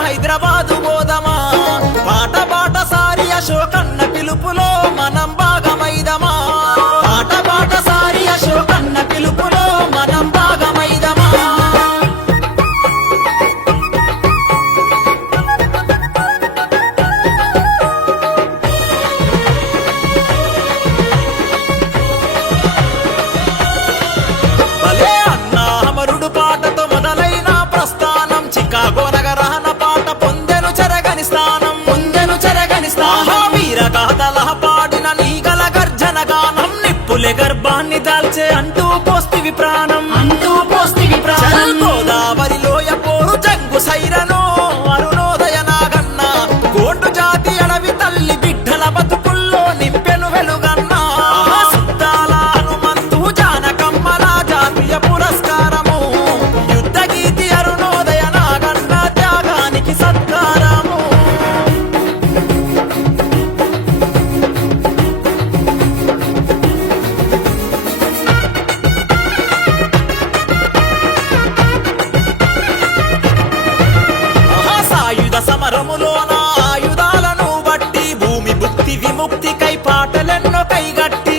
హైదరాబాదు పోదమా పాట పాట సారి అశోకన్న పిలుపులో మనం భాగమైదమా పాట పాట సారి అశోకన్న పిలుపులో మనం భాగమైదమా భలే అన్నా అమరుడు పాటతో మొదలైన ప్రస్థానం చికాగో నగరాన పాట పొందెను చెరగని స్థానం వీరగాథల పాడిన నీగల గర్జన గానం నిప్పులే గర్భాన్ని దాల్చే అంటూ పోస్తివి ప్రాణం గోదావరిలోయ పోరు జంగు సైరను అరుణోదయ నాగన్న గోండు జాతి అడవి తల్లి బిడ్డల బతుకుల్లో నింపెను వెలుగన్నా సుద్దాల హనుమంతు జానకమ్మల జాతీయ పురస్కారము యుద్ధ గీతి అరుణోదయ నాగన్న త్యాగానికి సత్కారము సాయుధ సమరములోన ఆయుధాలను బట్టి భూమి భుక్తి విముక్తికై పాటలెన్నో కైగట్టి